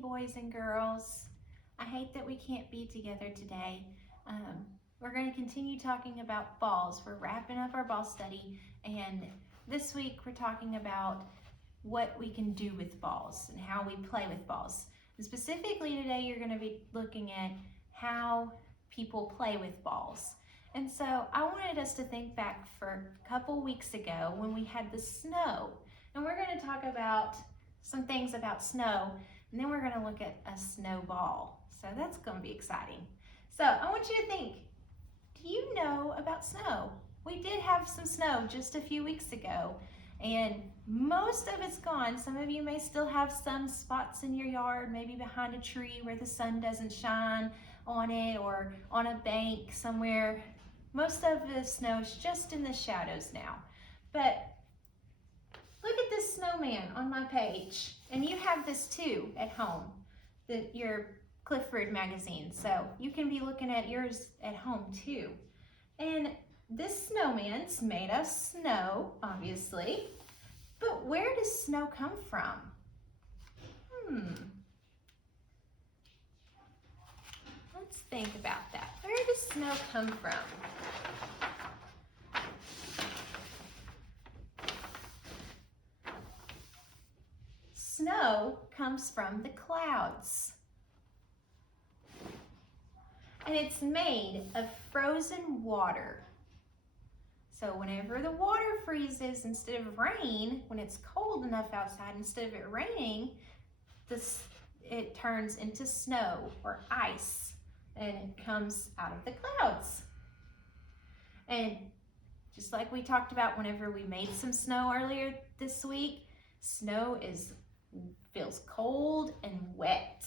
boys and girls. I hate that we can't be together today. We're going to continue talking about balls. We're wrapping up our ball study, and this week we're talking about what we can do with balls and how we play with balls. And specifically today you're going to be looking at how people play with balls. And so I wanted us to think back for a couple weeks ago when we had the snow. And we're going to talk about some things about snow, and then we're going to look at a snowball. So that's going to be exciting. So I want you to think, do you know about snow? We did have some snow just a few weeks ago, and most of it's gone. Some of you may still have some spots in your yard, maybe behind a tree where the sun doesn't shine on it, or on a bank somewhere. Most of the snow is just in the shadows now. But look at this snowman on my page, and you have this too at home, your Clifford magazine, so you can be looking at yours at home too. And this snowman's made of snow, obviously, but where does snow come from? Let's think about that. Where does snow come from? Snow comes from the clouds. And it's made of frozen water. So whenever the water freezes, instead of rain, when it's cold enough outside, instead of it raining, it turns into snow or ice, and it comes out of the clouds. And just like we talked about whenever we made some snow earlier this week, snow feels cold and wet.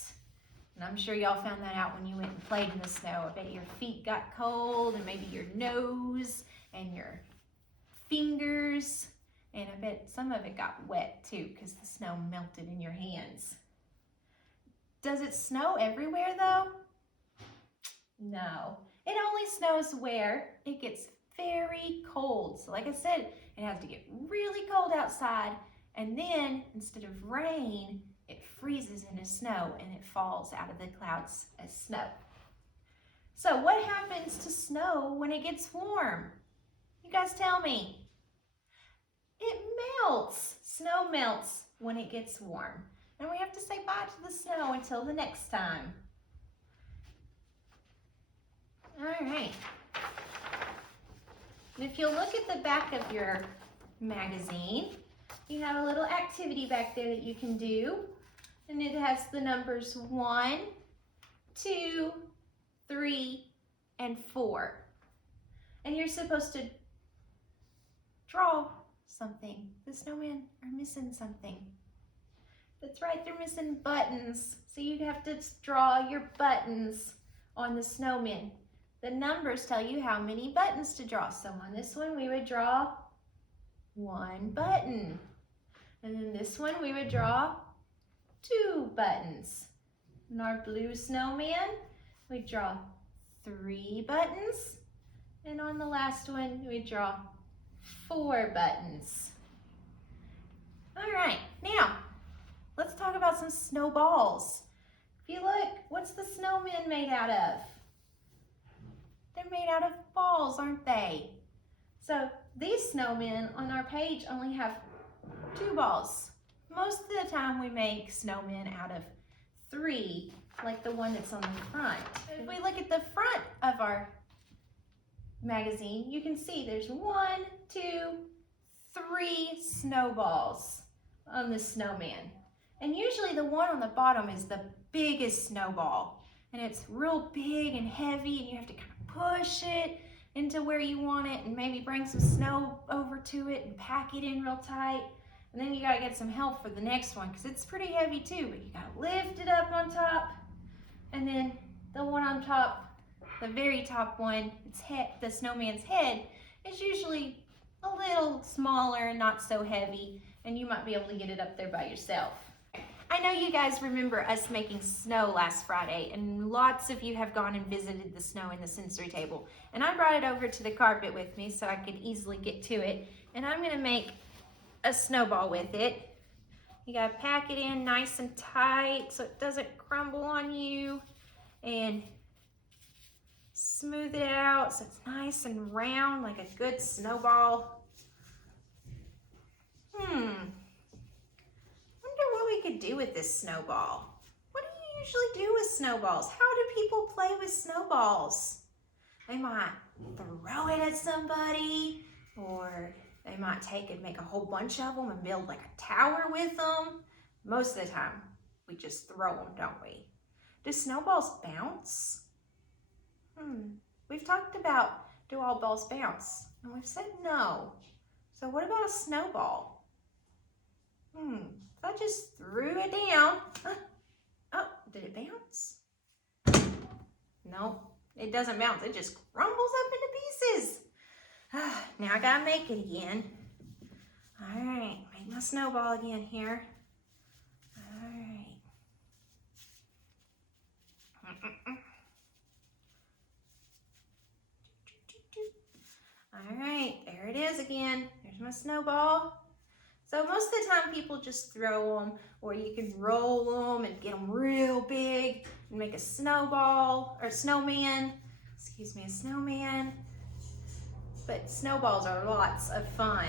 And I'm sure y'all found that out when you went and played in the snow. I bet your feet got cold, and maybe your nose and your fingers, and I bet some of it got wet too because the snow melted in your hands. Does it snow everywhere though? No. It only snows where it gets very cold. So like I said, it has to get really cold outside, and then instead of rain, it freezes into snow and it falls out of the clouds as snow. So what happens to snow when it gets warm? You guys tell me. It melts. Snow melts when it gets warm. And we have to say bye to the snow until the next time. All right. And if you'll look at the back of your magazine, you have a little activity back there that you can do. And it has the numbers 1, 2, 3, and 4. And you're supposed to draw something. The snowmen are missing something. That's right, they're missing buttons. So you have to draw your buttons on the snowman. The numbers tell you how many buttons to draw. So on this one, we would draw 1 button. And then this one, we would draw 2 buttons. And our blue snowman, we draw 3 buttons. And on the last one, we draw 4 buttons. All right, now let's talk about some snowballs. If you look, what's the snowman made out of? They're made out of balls, aren't they? So these snowmen on our page only have 2 balls. Most of the time we make snowmen out of 3, like the one that's on the front. If we look at the front of our magazine, you can see there's 1, 2, 3 snowballs on the snowman. And usually the one on the bottom is the biggest snowball. And it's real big and heavy, and you have to kind of push it into where you want it and maybe bring some snow over to it and pack it in real tight. And then you gotta get some help for the next one because it's pretty heavy too, but you gotta lift it up on top. And then the one on top, the very top one, the snowman's head, is usually a little smaller and not so heavy, and you might be able to get it up there by yourself. I know you guys remember us making snow last Friday, and lots of you have gone and visited the snow in the sensory table. And I brought it over to the carpet with me so I could easily get to it. And I'm gonna make a snowball with it. You gotta pack it in nice and tight so it doesn't crumble on you, and smooth it out so it's nice and round like a good snowball. Wonder what we could do with this snowball. What do you usually do with snowballs? How do people play with snowballs? They might throw it at somebody, or they might take and make a whole bunch of them and build like a tower with them. Most of the time, we just throw them, don't we? Do snowballs bounce? We've talked about, do all balls bounce? And we've said no. So what about a snowball? If I just threw it down, oh, did it bounce? No, it doesn't bounce. It just crumbles up into pieces. Now I gotta make it again. All right, make my snowball again here. All right. All right, there it is again. There's my snowball. So most of the time people just throw them, or you can roll them and get them real big and make a snowball, or snowman, excuse me, a snowman. But snowballs are lots of fun.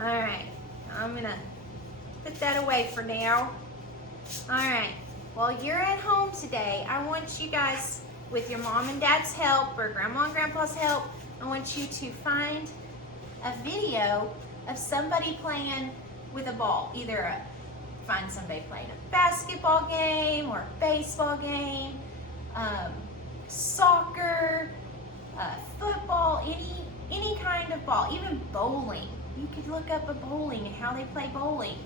All right, I'm gonna put that away for now. All right, while you're at home today, I want you guys, with your mom and dad's help, or grandma and grandpa's help, I want you to find a video of somebody playing with a ball. Either find somebody playing a basketball game or a baseball game, soccer, football, any kind of ball, even bowling. You could look up a bowling and how they play bowling.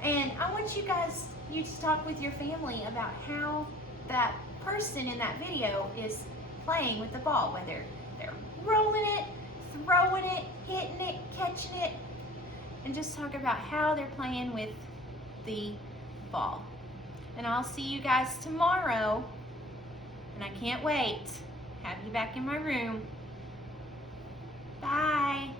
And I want you to talk with your family about how that person in that video is playing with the ball, whether they're rolling it, throwing it, hitting it, catching it, and just talk about how they're playing with the ball. And I'll see you guys tomorrow, and I can't wait. Have you back in my room. Bye.